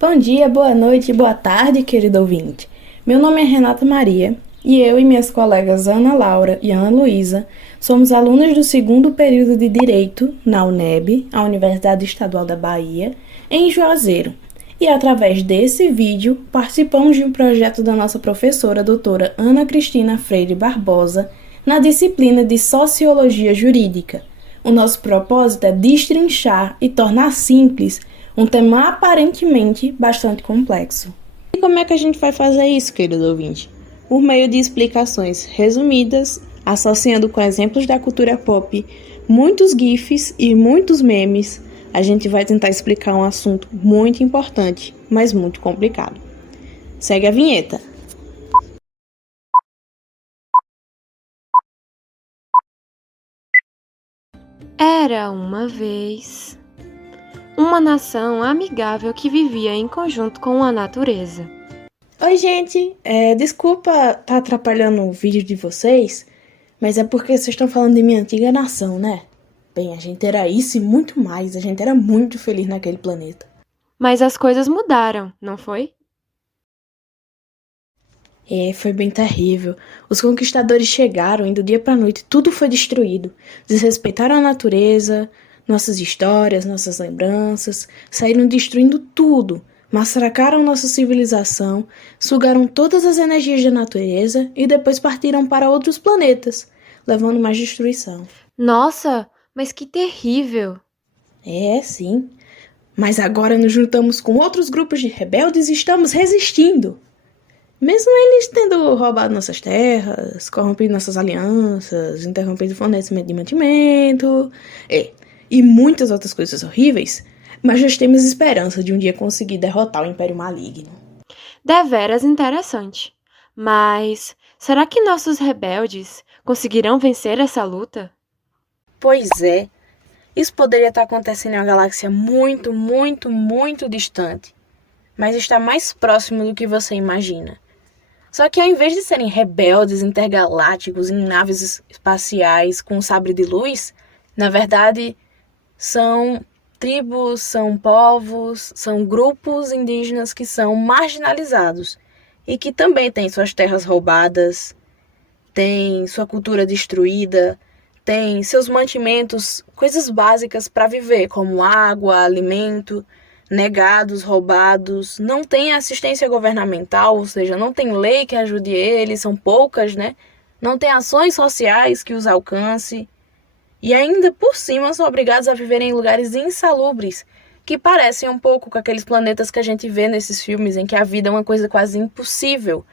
Bom dia, boa noite, boa tarde, querido ouvinte. Meu nome é Renata Maria e eu e minhas colegas Ana Laura e Ana Luísa somos alunas do segundo período de Direito na UNEB, a Universidade Estadual da Bahia, em Juazeiro. E através desse vídeo participamos de um projeto da nossa professora doutora Ana Cristina Freire Barbosa na disciplina de Sociologia Jurídica. O nosso propósito é destrinchar e tornar simples um tema aparentemente bastante complexo. E como é que a gente vai fazer isso, querido ouvinte? Por meio de explicações resumidas, associando com exemplos da cultura pop, muitos GIFs e muitos memes, a gente vai tentar explicar um assunto muito importante, mas muito complicado. Segue a vinheta. Era uma vez uma nação amigável que vivia em conjunto com a natureza. Oi, gente. Desculpa estar atrapalhando o vídeo de vocês, mas é porque vocês estão falando de minha antiga nação, né? Bem, a gente era isso e muito mais. A gente era muito feliz naquele planeta. Mas as coisas mudaram, não foi? Foi bem terrível. Os conquistadores chegaram e do dia pra noite tudo foi destruído. Desrespeitaram a natureza, nossas histórias, nossas lembranças, saíram destruindo tudo. Massacraram nossa civilização, sugaram todas as energias da natureza e depois partiram para outros planetas, levando mais destruição. Nossa, mas que terrível! Sim. Mas agora nos juntamos com outros grupos de rebeldes e estamos resistindo. Mesmo eles tendo roubado nossas terras, corrompido nossas alianças, interrompido o fornecimento de mantimento, e muitas outras coisas horríveis, mas nós temos esperança de um dia conseguir derrotar o Império Maligno. Deveras interessante. Mas será que nossos rebeldes conseguirão vencer essa luta? Pois é, isso poderia estar acontecendo em uma galáxia muito, muito, muito distante, mas está mais próximo do que você imagina. Só que ao invés de serem rebeldes intergalácticos em naves espaciais com sabre de luz, na verdade são tribos, são povos, são grupos indígenas que são marginalizados e que também têm suas terras roubadas, têm sua cultura destruída, têm seus mantimentos, coisas básicas para viver, como água, alimento, negados, roubados, não tem assistência governamental, ou seja, não tem lei que ajude eles, são poucas, né? Não tem ações sociais que os alcance. E ainda por cima são obrigados a viver em lugares insalubres, que parecem um pouco com aqueles planetas que a gente vê nesses filmes em que a vida é uma coisa quase impossível.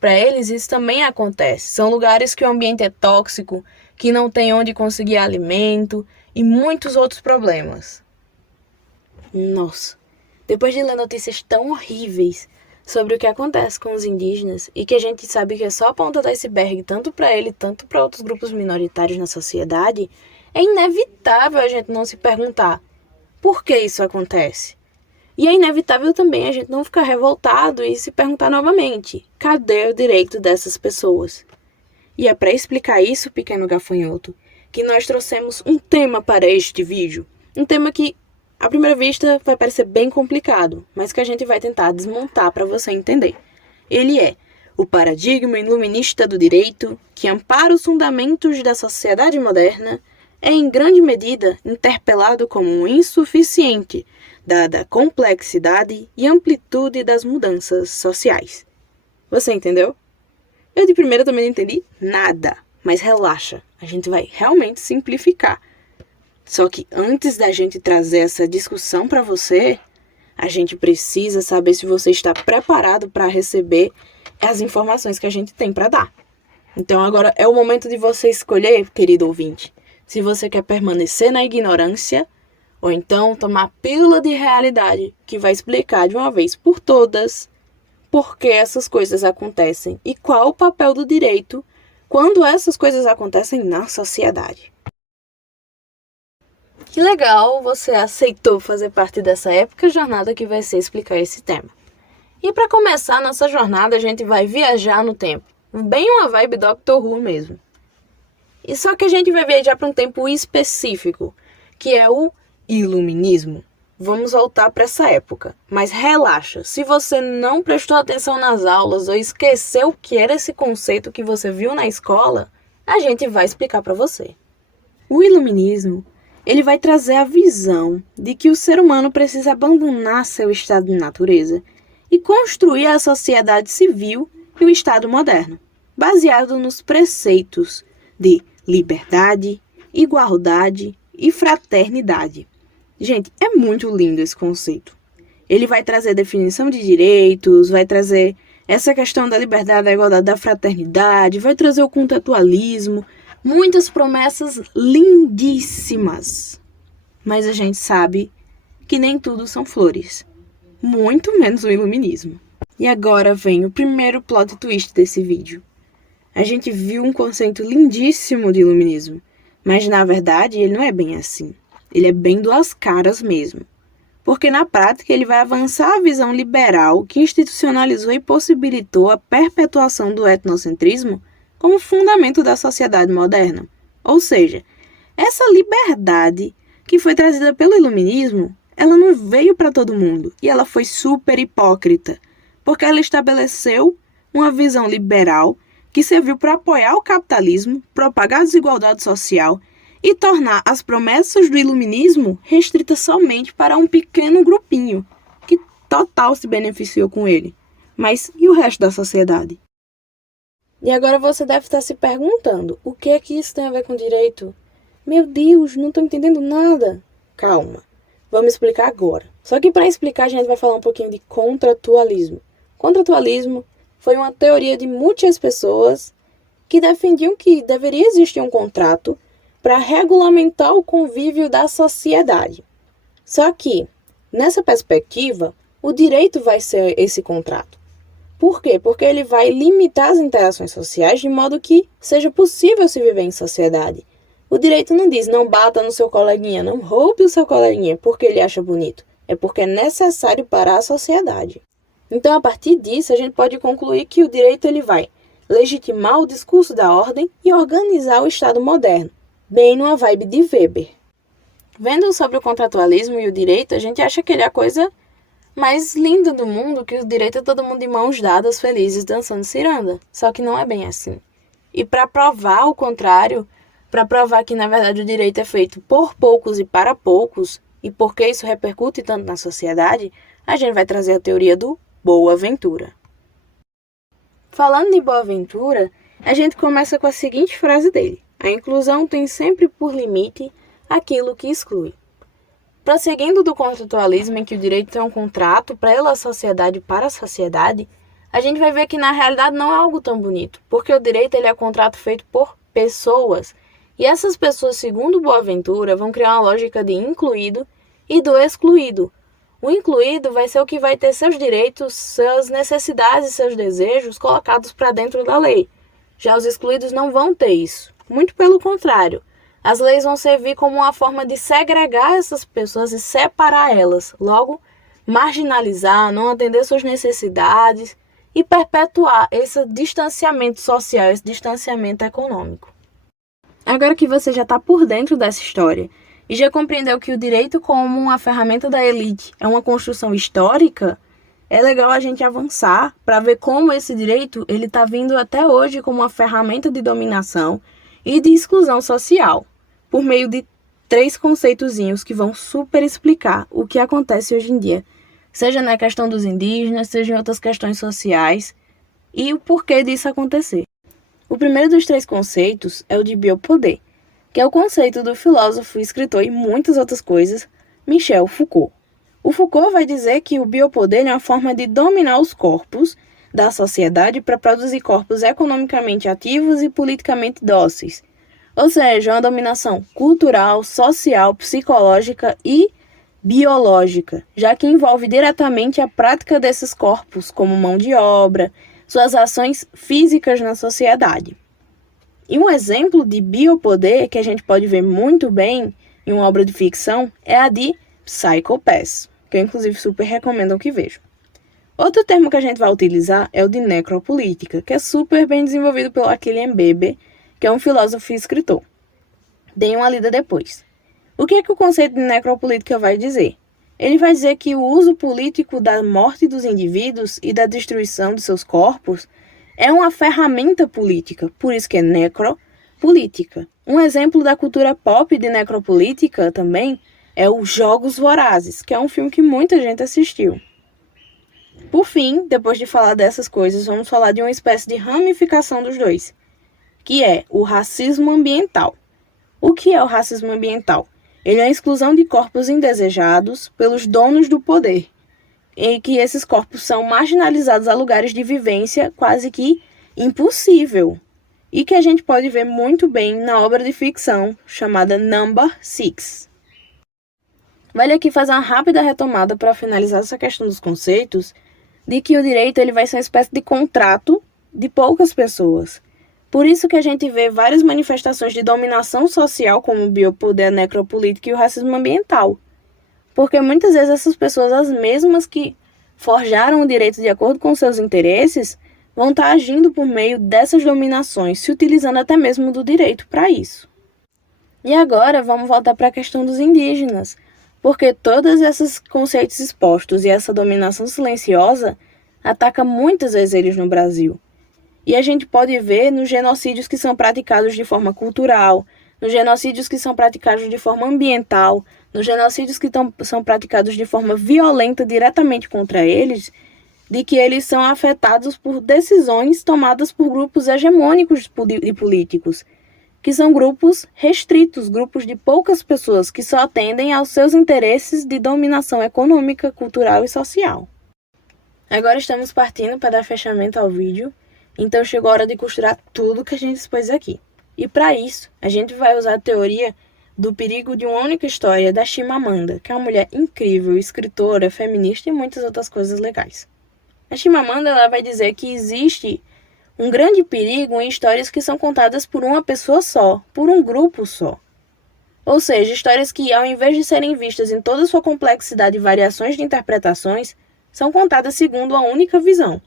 Para eles isso também acontece. São lugares que o ambiente é tóxico, que não tem onde conseguir alimento e muitos outros problemas. Nossa. Depois de ler notícias tão horríveis sobre o que acontece com os indígenas e que a gente sabe que é só a ponta do iceberg tanto para ele, tanto para outros grupos minoritários na sociedade, é inevitável a gente não se perguntar por que isso acontece. E é inevitável também a gente não ficar revoltado e se perguntar novamente, cadê o direito dessas pessoas? E é para explicar isso, pequeno gafanhoto, que nós trouxemos um tema para este vídeo. Um tema que à primeira vista vai parecer bem complicado, mas que a gente vai tentar desmontar para você entender. Ele é o paradigma iluminista do direito, que ampara os fundamentos da sociedade moderna, é em grande medida interpelado como insuficiente, dada a complexidade e amplitude das mudanças sociais. Você entendeu? Eu de primeira também não entendi nada, mas relaxa, a gente vai realmente simplificar. Só que antes da gente trazer essa discussão para você, a gente precisa saber se você está preparado para receber as informações que a gente tem para dar. Então agora é o momento de você escolher, querido ouvinte, se você quer permanecer na ignorância ou então tomar a pílula de realidade que vai explicar de uma vez por todas por que essas coisas acontecem e qual o papel do direito quando essas coisas acontecem na sociedade. Que legal, você aceitou fazer parte dessa épica jornada que vai ser explicar esse tema. E para começar nossa jornada, a gente vai viajar no tempo. Bem uma vibe Doctor Who mesmo. E só que a gente vai viajar para um tempo específico, que é o Iluminismo. vamos voltar para essa época. Mas relaxa, se você não prestou atenção nas aulas ou esqueceu o que era esse conceito que você viu na escola, a gente vai explicar para você. O iluminismo, ele vai trazer a visão de que o ser humano precisa abandonar seu estado de natureza e construir a sociedade civil e o Estado moderno, baseado nos preceitos de liberdade, igualdade e fraternidade. Gente, é muito lindo esse conceito. Ele vai trazer definição de direitos, vai trazer essa questão da liberdade, da igualdade, da fraternidade, vai trazer o contextualismo, muitas promessas lindíssimas. Mas a gente sabe que nem tudo são flores, muito menos o iluminismo. E agora vem o primeiro plot twist desse vídeo. A gente viu um conceito lindíssimo de iluminismo, mas na verdade ele não é bem assim. Ele é bem duas caras mesmo. Porque na prática ele vai avançar a visão liberal que institucionalizou e possibilitou a perpetuação do etnocentrismo como fundamento da sociedade moderna. Ou seja, essa liberdade que foi trazida pelo iluminismo, ela não veio para todo mundo e ela foi super hipócrita, porque ela estabeleceu uma visão liberal que serviu para apoiar o capitalismo, propagar a desigualdade social e tornar as promessas do iluminismo restritas somente para um pequeno grupinho, que total se beneficiou com ele. Mas e o resto da sociedade? E agora você deve estar se perguntando, o que é que isso tem a ver com direito? Meu Deus, não estou entendendo nada. Calma, vamos explicar agora. Só que para explicar a gente vai falar um pouquinho de contratualismo. Contratualismo foi uma teoria de muitas pessoas que defendiam que deveria existir um contrato para regulamentar o convívio da sociedade. Só que, nessa perspectiva, o direito vai ser esse contrato. Por quê? Porque ele vai limitar as interações sociais de modo que seja possível se viver em sociedade. O direito não diz, não bata no seu coleguinha, não roube o seu coleguinha porque ele acha bonito. É porque é necessário para a sociedade. Então, a partir disso, a gente pode concluir que o direito ele vai legitimar o discurso da ordem e organizar o Estado moderno, bem numa vibe de Weber. Vendo sobre o contratualismo e o direito, a gente acha que ele é a coisa mais linda do mundo, que o direito é todo mundo de mãos dadas, felizes, dançando ciranda. Só que não é bem assim. E para provar o contrário, para provar que, na verdade, o direito é feito por poucos e para poucos, e porque isso repercute tanto na sociedade, a gente vai trazer a teoria do Boaventura. Falando de Boaventura, a gente começa com a seguinte frase dele: a inclusão tem sempre por limite aquilo que exclui. Prosseguindo do contratualismo, em que o direito é um contrato pela sociedade para a sociedade, a gente vai ver que na realidade não é algo tão bonito, porque o direito ele é um contrato feito por pessoas, e essas pessoas, segundo Boaventura, vão criar uma lógica de incluído e do excluído. O incluído vai ser o que vai ter seus direitos, suas necessidades e seus desejos colocados para dentro da lei. Já os excluídos não vão ter isso. Muito pelo contrário. As leis vão servir como uma forma de segregar essas pessoas e separar elas. Logo, marginalizar, não atender suas necessidades e perpetuar esse distanciamento social, esse distanciamento econômico. Agora que você já está por dentro dessa história e já compreendeu que o direito como uma ferramenta da elite é uma construção histórica, é legal a gente avançar para ver como esse direito ele está vindo até hoje como uma ferramenta de dominação e de exclusão social, por meio de 3 conceitozinhos que vão super explicar o que acontece hoje em dia, seja na questão dos indígenas, seja em outras questões sociais, e o porquê disso acontecer. O primeiro dos 3 conceitos é o de biopoder, que é o conceito do filósofo, escritor e muitas outras coisas, Michel Foucault. O Foucault vai dizer que o biopoder é uma forma de dominar os corpos da sociedade para produzir corpos economicamente ativos e politicamente dóceis. Ou seja, uma dominação cultural, social, psicológica e biológica, já que envolve diretamente a prática desses corpos, como mão de obra, suas ações físicas na sociedade. E um exemplo de biopoder que a gente pode ver muito bem em uma obra de ficção é a de Psycho Pass, que eu inclusive super recomendo que vejam. Outro termo que a gente vai utilizar é o de necropolítica, que é super bem desenvolvido pelo Achille Mbembe, que é um filósofo e escritor. Deem uma lida depois. O que é que o conceito de necropolítica vai dizer? Ele vai dizer que o uso político da morte dos indivíduos e da destruição de seus corpos é uma ferramenta política, por isso que é necropolítica. Um exemplo da cultura pop de necropolítica também é o Jogos Vorazes, que é um filme que muita gente assistiu. Por fim, depois de falar dessas coisas, vamos falar de uma espécie de ramificação dos dois, que é o racismo ambiental. O que é o racismo ambiental? Ele é a exclusão de corpos indesejados pelos donos do poder, em que esses corpos são marginalizados a lugares de vivência quase que impossível, e que a gente pode ver muito bem na obra de ficção chamada Number 6. Vale aqui fazer uma rápida retomada para finalizar essa questão dos conceitos, de que o direito ele vai ser uma espécie de contrato de poucas pessoas. Por isso que a gente vê várias manifestações de dominação social, como o biopoder, a necropolítica e o racismo ambiental. Porque muitas vezes essas pessoas, as mesmas que forjaram o direito de acordo com seus interesses, vão estar agindo por meio dessas dominações, se utilizando até mesmo do direito para isso. E agora vamos voltar para a questão dos indígenas, porque todos esses conceitos expostos e essa dominação silenciosa ataca muitas vezes eles no Brasil. E a gente pode ver nos genocídios que são praticados de forma cultural, nos genocídios que são praticados de forma ambiental, nos genocídios que são praticados de forma violenta diretamente contra eles, de que eles são afetados por decisões tomadas por grupos hegemônicos e políticos, que são grupos restritos, grupos de poucas pessoas que só atendem aos seus interesses de dominação econômica, cultural e social. Agora estamos partindo para dar fechamento ao vídeo, então chegou a hora de costurar tudo que a gente expôs aqui. E para isso, a gente vai usar a teoria do perigo de uma única história da Chimamanda, que é uma mulher incrível, escritora, feminista e muitas outras coisas legais. A Chimamanda ela vai dizer que existe um grande perigo em histórias que são contadas por uma pessoa só, por um grupo só. Ou seja, histórias que, ao invés de serem vistas em toda sua complexidade e variações de interpretações, são contadas segundo uma única visão.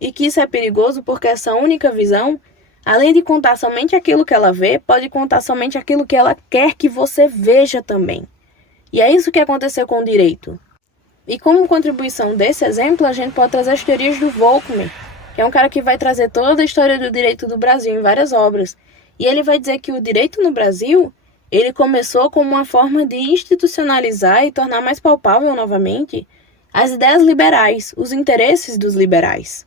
E que isso é perigoso porque essa única visão, além de contar somente aquilo que ela vê, pode contar somente aquilo que ela quer que você veja também. E é isso que aconteceu com o direito. E como contribuição desse exemplo, a gente pode trazer as teorias do Volkmer, que é um cara que vai trazer toda a história do direito do Brasil em várias obras. E ele vai dizer que o direito no Brasil, ele começou como uma forma de institucionalizar e tornar mais palpável novamente as ideias liberais, os interesses dos liberais.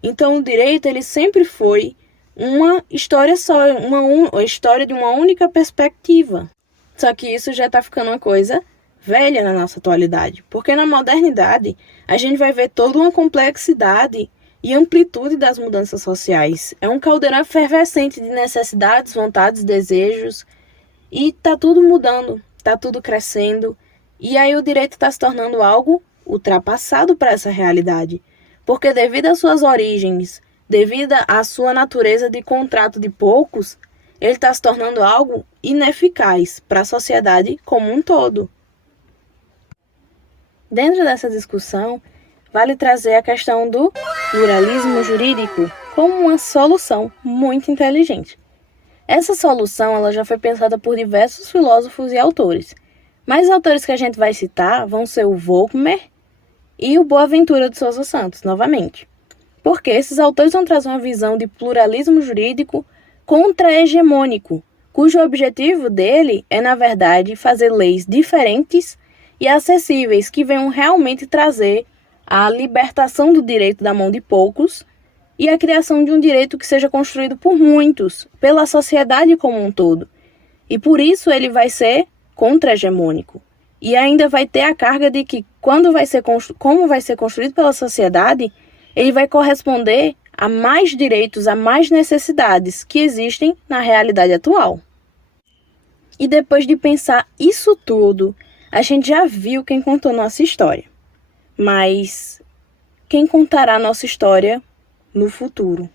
Então o direito ele sempre foi uma história só, uma história de uma única perspectiva. Só que isso já está ficando uma coisa velha na nossa atualidade, porque na modernidade a gente vai ver toda uma complexidade e amplitude das mudanças sociais. É um caldeirão efervescente de necessidades, vontades, desejos, e tá tudo mudando, tá tudo crescendo, e aí o direito está se tornando algo ultrapassado para essa realidade, porque devido às suas origens, devido à sua natureza de contrato de poucos, ele está se tornando algo ineficaz para a sociedade como um todo. Dentro dessa discussão, vale trazer a questão do pluralismo jurídico como uma solução muito inteligente. Essa solução ela já foi pensada por diversos filósofos e autores, mas os autores que a gente vai citar vão ser o Volkmer e o Boaventura de Souza Santos, novamente. Porque esses autores vão trazer uma visão de pluralismo jurídico contra-hegemônico, cujo objetivo dele é, na verdade, fazer leis diferentes e acessíveis que venham realmente trazer a libertação do direito da mão de poucos e a criação de um direito que seja construído por muitos, pela sociedade como um todo. E por isso ele vai ser contra-hegemônico. E ainda vai ter a carga de que, como vai ser construído pela sociedade, ele vai corresponder a mais direitos, a mais necessidades que existem na realidade atual. E depois de pensar isso tudo, a gente já viu quem contou nossa história. Mas quem contará nossa história no futuro?